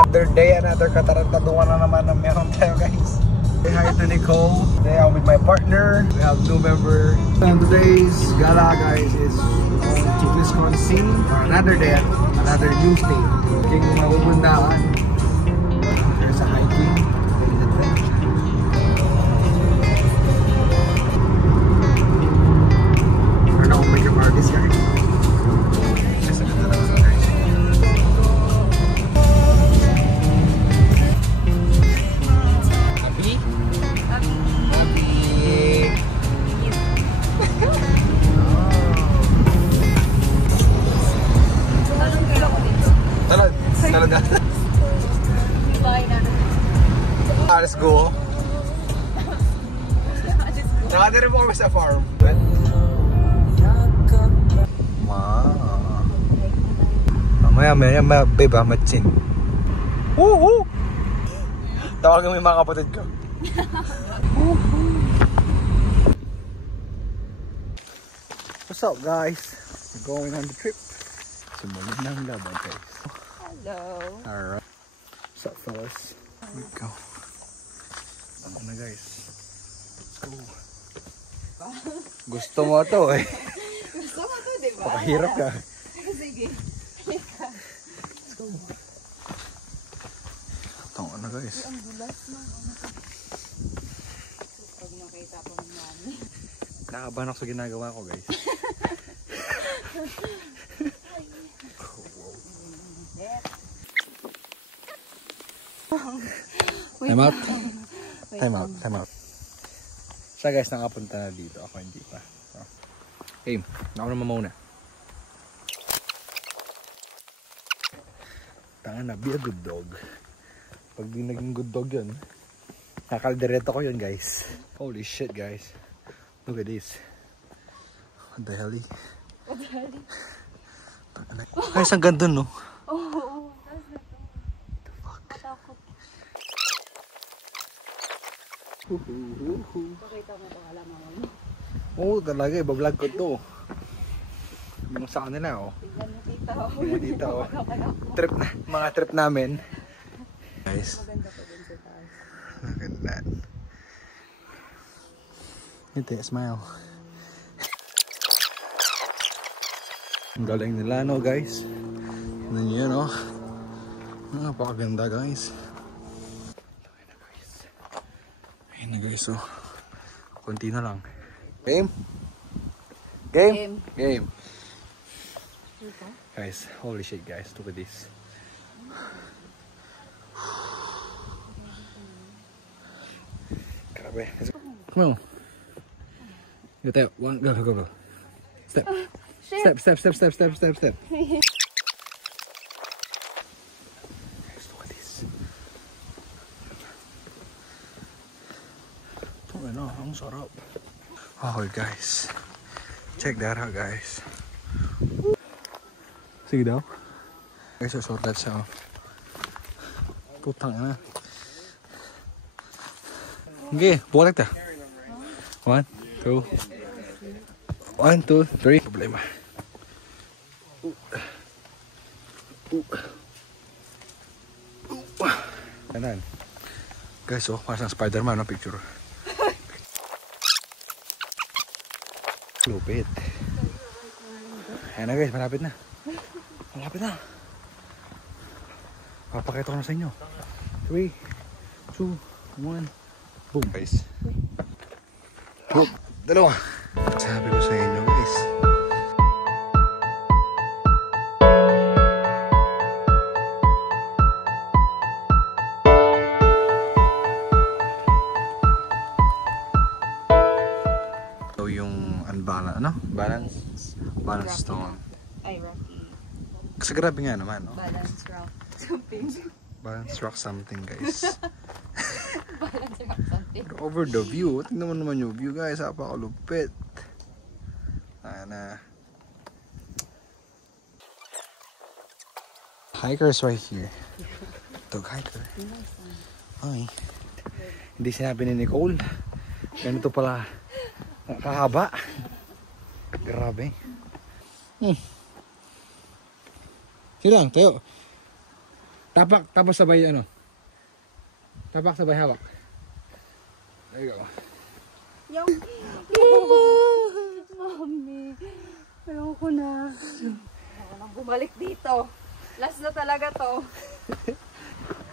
Another day, another katarantaduan na naman na meron tayo guys. Say hi to Nicole. Today I'm with my partner. We have new member. And today's gala guys is going to Wisconsin. Another day, another new state. King mabubundaan. There's a hiking. There's adventure. We're now making parties guys. Let's go. Nakadiri po kami sa farm. Mamaya, babe ha, matsin. Woohoo! Tawagan mo yung mga kapatid ko. What's up guys? We're going on the trip. Simulan ng laban guys. Hello. Alright. What's up fellas? Here we go. Ano na guys? Let's go. Gusto mo to eh. Gusto mo to, diba? Pakahirap ka. Sige. Let's go. Tango na guys. Ang dulas na. Pag nakita ko ng mami. Nakabahan ako sa ginagawa ko guys. Time out. Time out. Siya guys, nakapunta na dito. Ako hindi pa. So, hey, ako naman muna. Tanga na, be a good dog. Pag di naging good dog yun, nakaldereto ko yun guys. Holy shit guys. Look at this. What the hell? What the hell? Guys, ang ganda no? Oo. Matakot. Pakita mo ito halaman mo. Oo talaga, ibablog ko to. Yung sa kanila oh. Tignan mo dito. Tignan mo dito oh. Trip na, mga trip namin. Guys. Maganda po din sa taas. Look at that. Ito, smile. Ang galing nila no guys. Tignan nyo yun oh. Napakaganda guys. Ayun na guys oh. Konti na lang. Game? Game? Game. Guys, holy shit guys. Look at this. Grabe. Come on. Go tayo. Go. Step. Step. Ano, ang sarap. Okay guys. Check that out guys. Sige daw. Guys, susulat siya. Putang ina. Okay, balik ta. 1, 2. 1, 2, 3. Problema. Kanan. Guys, oh, parang Spider-Man ang picture. Lupit. Ayan na guys, malapit na. Papakita ko na sa inyo. 3, 2, 1. Boom guys. Boom. Dalawa. Sabi ko sa inyo guys. Balance stone. Ay, rocky. Kasi grabe nga naman, no? Balance rock something. Balance rock something, guys. Balance rock something. Over the view. Tingnan mo naman yung view, guys. Napakalupit. Hikers right here. Dog hiker. Ay. Hindi sinabi ni Nicole. Ganito pala. Kahaba. Grabe. Sige lang, tayo. Tapak, tapos sabay ano. Tapak, sabay hawak. There you go. Yung... Mami. Ayaw ko na. Ayaw nang bumalik dito. Last na talaga to.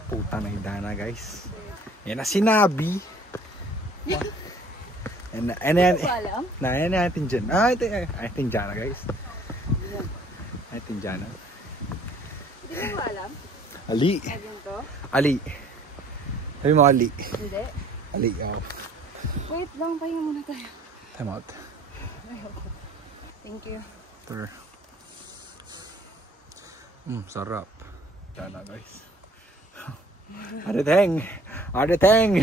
Puta na idana guys. Yan na sinabi. Yan natin dyan. Natin dyan guys. Natin dyan. Hindi mo alam? Ali. Ayun to? Ali. Sabi mo Ali. Hindi. Ali, oh. Wait lang, pahinga muna tayo. Time out. Thank you. Sir. Sarap. Dyan na guys. Areteng! Areteng!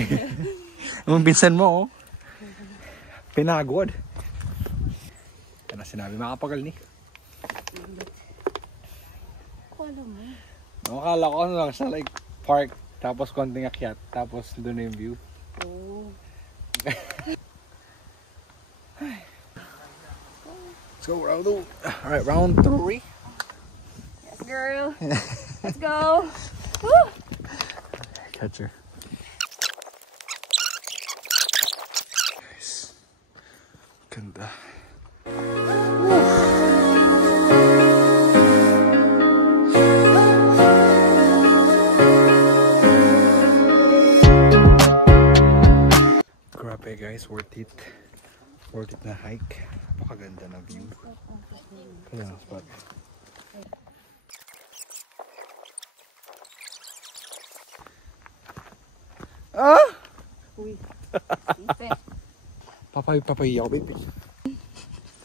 Ang pinsan mo, oh. Pinagod. Kaya na sinabi, makapagal ni. Akala mo. Akala ko ano lang siya, like park, tapos konting akyat, tapos doon na yung view. Oh. Let's go, round 2. Alright, round 3. Yes, girl. Let's go. Woo! Catcher. Nice. Ganda. Grabe guys, worth it. Worth it na hike. Napakaganda na view. Kaya na spot. Ah! Uy. Ipe. Papay ako, baby.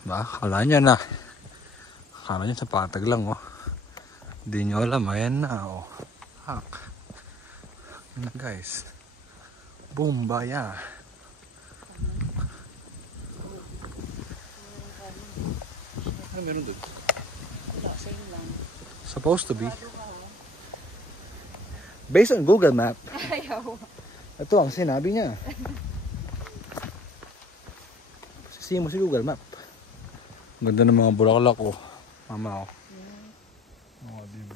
Diba? Kala niya na. Kala niya sa patag lang, oh. Hindi nyo alam, ayan na, oh. Hak. Yun na, guys. Boom, baya. Ano meron doon? Wala, same lang. Supposed to be. Based on Google Map. Ayaw. Ito ang sinabi niya. Sisihin mo si Google Map. Ganda ng mga bulaklak, oh. Mama, oh. Oh, diba?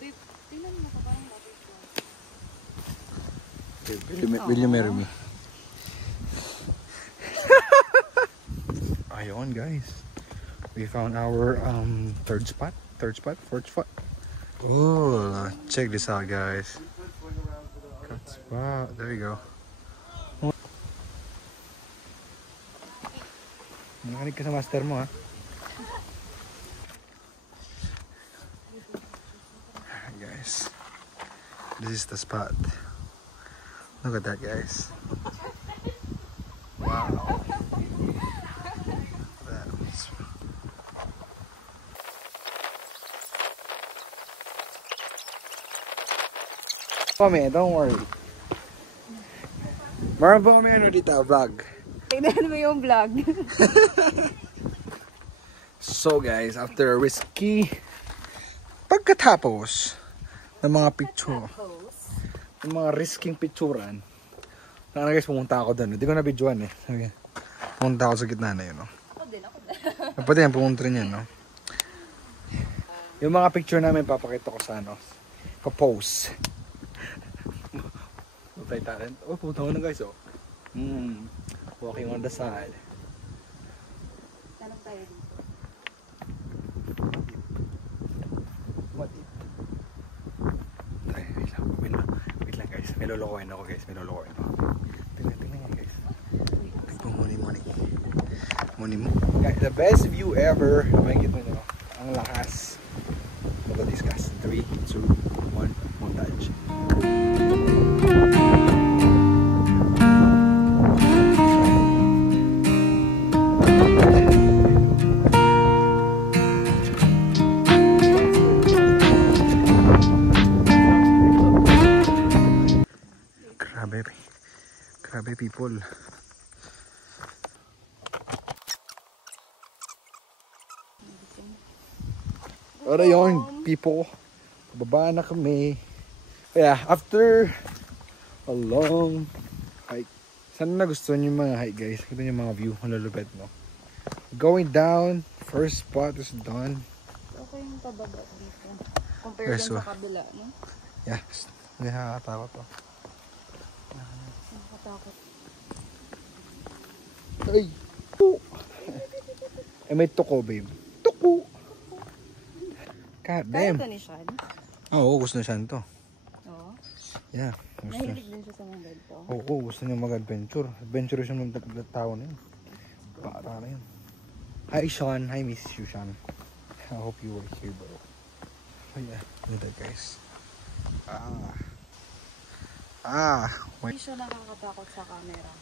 Babe, tingnan mo ka parang natin ko. Will you marry me? Ayun, guys. We found our fourth spot. Oh, check this out, guys. Cut spot. There you go. Nakanig ka sa master mo, ha? Alright, guys. This is the spot. Look at that, guys. Wow. That's... Pame, don't worry. Meron po kami ano dito, vlog. Tignan mo yung vlog. So guys, after a risky pagkatapos ng mga picture, ng mga risking picturean, guys, pumunta ako doon. Hindi ko na videoan eh. Okay. Pumunta ako sa gitna na yun, no? Ako din. Pati yan, pumunta rin yan, no? Yung mga picture namin, papakita ko sa ano, pa-post. Multi-talent. Oh, pumunta ko na guys, oh. Walking on the side. Tanong tayo dito. What if? Ay, wait lang guys. May lolokohin ako guys. Tingnan guys. Muni mo. Guys, the best view ever. Makikita nyo. Ang lakas. Look at this guys. 3, 2, 1. Montage. Grabe people. Ano yun, people? Baba na kami. Yeah, after a long hike. Sana nagustuhan yung mga hike guys. Kita yung mga view. Ang lulubet mo. Going down. First spot is done. Okay yung pababa dito. Compare dun sa kabila, no? Yeah. Hindi nakakatakot to. Nakatakot. Ay! Eh, may tuko, babe. Tuko! God damn. Kaya ito ni Sean? Oo, gusto na siya to. Oo. Yeah. Gusto na. Nahilig din siya sa mga ganito. Oo, gusto niya mag-adventure. Adventure siya ng tao na yun. Para na yun. Hi, Sean. I miss you, Sean. I hope you were here, bro. Oh, yeah. Dito, guys. Hindi siya nakakatakot sa camera.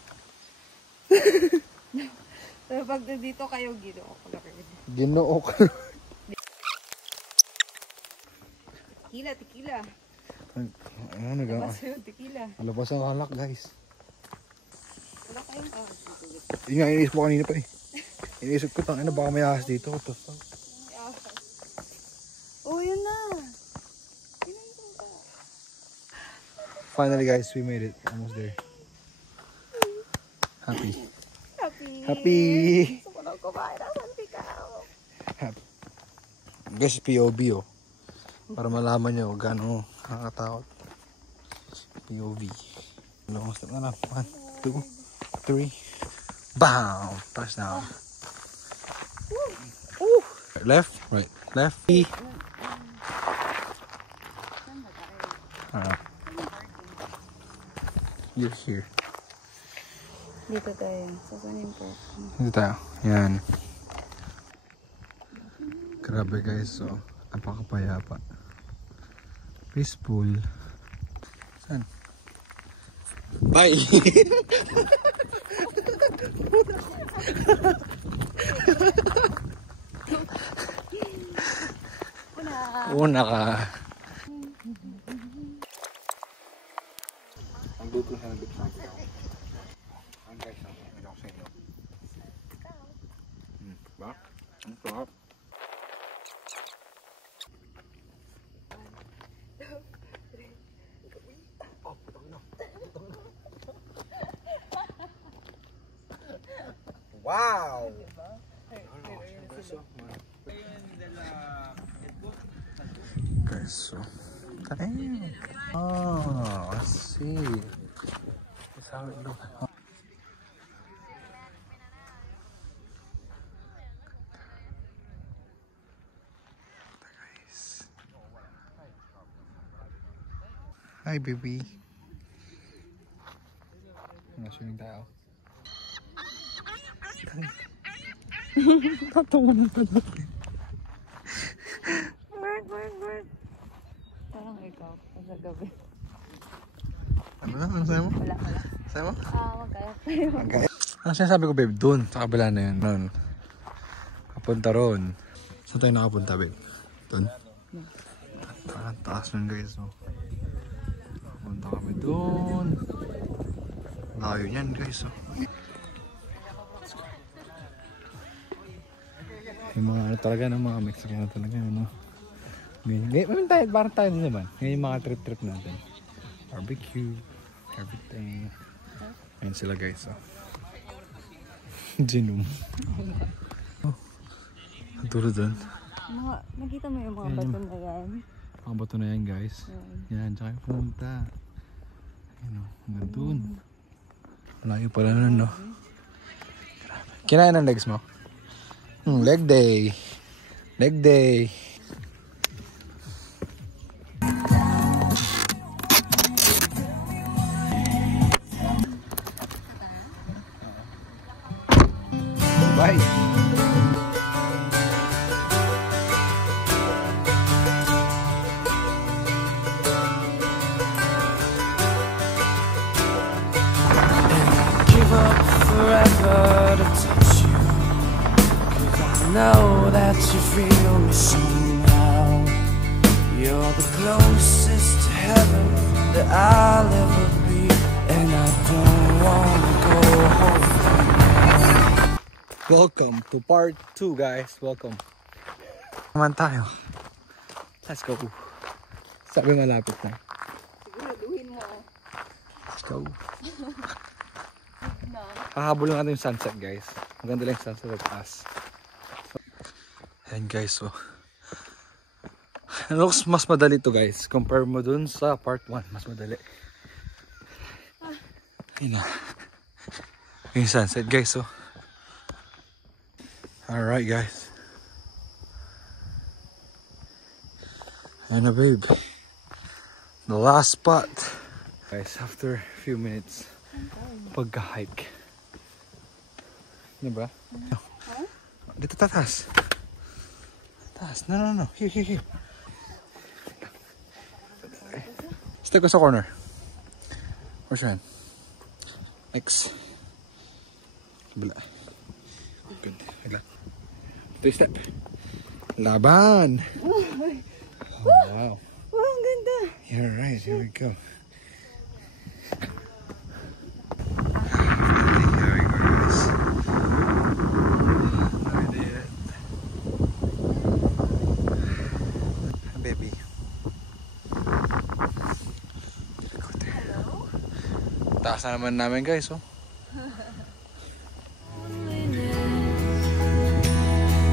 So, pag dito kayo, ginoo ko lang. Ginoo ko. Tequila. Ano na gano'n? Labas yun, tequila. Malabas ang halak, guys. Wala kayong Yun nga, iniisip ko kanina pa eh. Iniisip ko, tangina, baka may ahas dito. Oh, yun na. Finally, guys, we made it. Almost there. Happy. Gusto ko lang kumain ng salpikaw. Happy. Guys, POV oh. Para malaman nyo gano'ng nakakatakot. POV. Long step na lang. 1, 2, 3. Bam! Touchdown. Left, right, left. You're here. Dito tayo. Sasanin po. Dito tayo. Yan. Grabe guys. So, napakapayapa. Peaceful. Saan? Bye! Una ka. Ang dito sa nabit sa akin. Ang guys, ang ako sa inyo. Ba? Ang sarap. Wow! Guys, so damn. Oh, I see. That's how it looks. Hi, baby. Nasuning tayo. Tatawan pa natin. Parang ikaw. Sa gabi. Ano na? Ano sa'yo mo? Wala. Sa'yo mo? Magkaya tayo. Okay. Ano sinasabi ko, babe? Doon. Sa kabila na yun. Doon. Kapunta roon. Saan tayo nakapunta, babe? Doon? Parang taas nun, guys. So. Kapunta kami doon. Layo niyan, guys. So. Yung mga ano talaga, no? Mga Mexican talaga, ano? Ngayon tayo, parang tayo din naman. Ngayon yung mga trip-trip natin. Barbecue, everything. Ayun sila, guys. So. Ginum. Oh. Ang tulo dun. Nakita mo yung mga bato na yan? Mga bato na yan, guys. Yan, tsaka yung pumunta. Ayun o, hanggang dun. Malayo pala nun, no? Kinain ang legs mo? Leg day. Leg day. Bye. Give up forever to touch you, 'cause I know that you feel me somehow. You're the closest to heaven that I'll ever be, and I don't wanna go home. Welcome to part 2, guys. Welcome. Naman tayo. Let's go. Sabi malapit na. Siguraduhin mo. Let's go. Hahabol natin yung sunset, guys. Maganda lang yung sunset at taas. So, ayan, guys. So, Looks mas madali to guys. Compare mo dun sa part 1. Mas madali. Yun na. Yung sunset guys. So. Alright guys. Ayan na babe. The last spot. Guys, after a few minutes. Pagka-hike. Diba? Dito tatas. Taas. No. Here. Stay ko sa corner. Where's your hand? Next. Kabila. Good. Kabila. 3 step. Laban! Oh, wow. Oh, ang ganda. You're right. Here we go. Taas na naman namin guys, oh.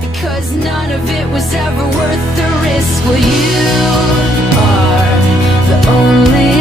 Because none of it was ever worth the risk. Well, you are the only